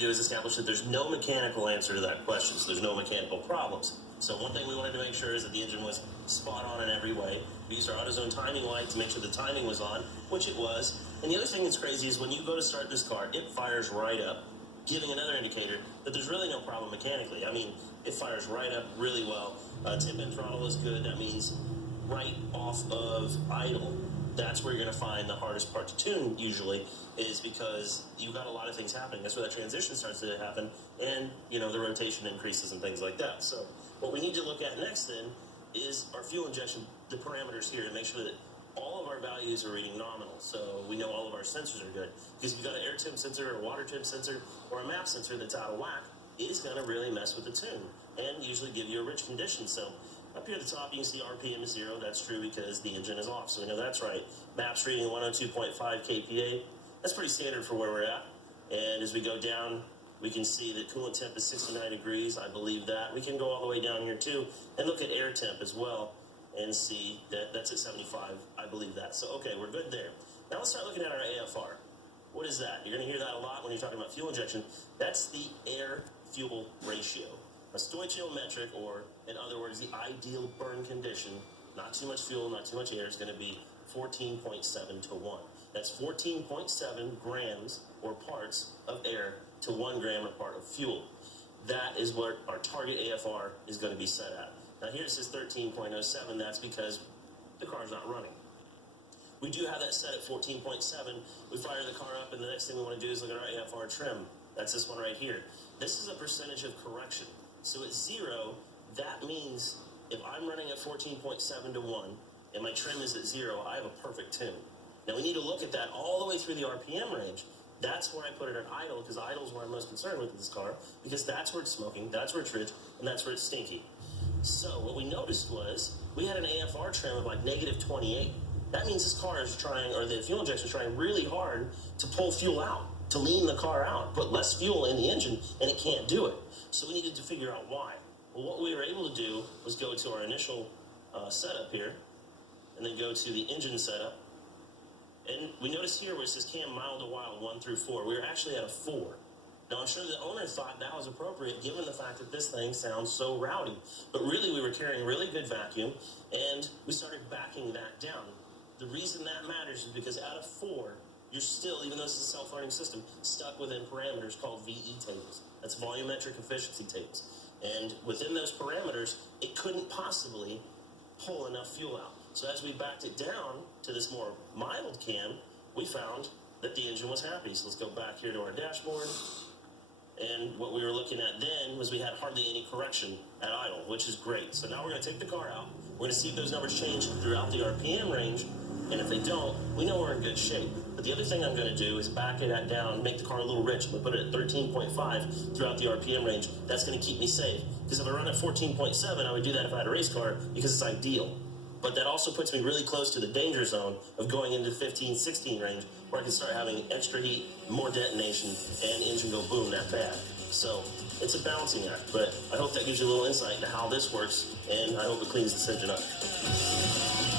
do is establish that there's no mechanical answer to that question, so there's no mechanical problems. So one thing we wanted to make sure is that the engine was spot on in every way. We used our AutoZone timing light to make sure the timing was on, which it was. And the other thing that's crazy is when you go to start this car, it fires right up, giving another indicator that there's really no problem mechanically. I mean, it fires right up really well. Tip and throttle is good. That means right off of idle. That's where you're going to find the hardest part to tune usually, is because you've got a lot of things happening. That's where that transition starts to happen, and the rotation increases and things like that. So what we need to look at next then is our fuel injection, the parameters here, to make sure that all of our values are reading nominal, so we know all of our sensors are good. Because if you've got an air temp sensor, or a water temp sensor, or a map sensor that's out of whack, it is going to really mess with the tune and usually give you a rich condition. So up here at the top, you can see RPM is 0. That's true because the engine is off, so we know that's right. Maps reading 102.5 kPa. That's pretty standard for where we're at. And as we go down, we can see that coolant temp is 69 degrees. I believe that. We can go all the way down here too and look at air temp as well and see that that's at 75. I believe that. So, okay, we're good there. Now let's start looking at our AFR. What is that? You're going to hear that a lot when you're talking about fuel injection. That's the air-fuel ratio. A stoichiometric, or in other words, the ideal burn condition, not too much fuel, not too much air, is going to be 14.7 to 1. That's 14.7 grams or parts of air to 1 gram or part of fuel. That is what our target AFR is going to be set at. Now here it says 13.07. That's because the car's not running. We do have that set at 14.7. We fire the car up, and the next thing we want to do is look at our AFR trim. That's this one right here. This is a percentage of correction. So at 0, that means if I'm running at 14.7 to 1 and my trim is at 0, I have a perfect tune. Now we need to look at that all the way through the RPM range. That's where I put it at idle, because idle is what I'm most concerned with this car, because that's where it's smoking, that's where it's rich, and that's where it's stinky. So what we noticed was we had an AFR trim of like negative 28. That means this car is trying, or the fuel injection is trying really hard to pull fuel out, to lean the car out, put less fuel in the engine, and it can't do it. So we needed to figure out why. Well, what we were able to do was go to our initial setup here, and then go to the engine setup. And we notice here where it says cam mild to wild 1 through 4. We were actually at a 4. Now, I'm sure the owner thought that was appropriate given the fact that this thing sounds so rowdy. But really, we were carrying really good vacuum, and we started backing that down. The reason that matters is because out of 4, you're still, even though this is a self-learning system, stuck within parameters called VE tables. That's volumetric efficiency tables. And within those parameters, it couldn't possibly pull enough fuel out. So as we backed it down to this more mild cam, we found that the engine was happy. So let's go back here to our dashboard. And what we were looking at then was we had hardly any correction at idle, which is great. So now we're going to take the car out. We're going to see if those numbers change throughout the RPM range. And if they don't, we know we're in good shape. But the other thing I'm going to do is back it down, make the car a little rich. I'm going to put it at 13.5 throughout the RPM range. That's going to keep me safe. Because if I run at 14.7, I would do that if I had a race car because it's ideal. But that also puts me really close to the danger zone of going into 15, 16 range, where I can start having extra heat, more detonation, and engine go boom that bad. So it's a balancing act, but I hope that gives you a little insight into how this works, and I hope it cleans this engine up.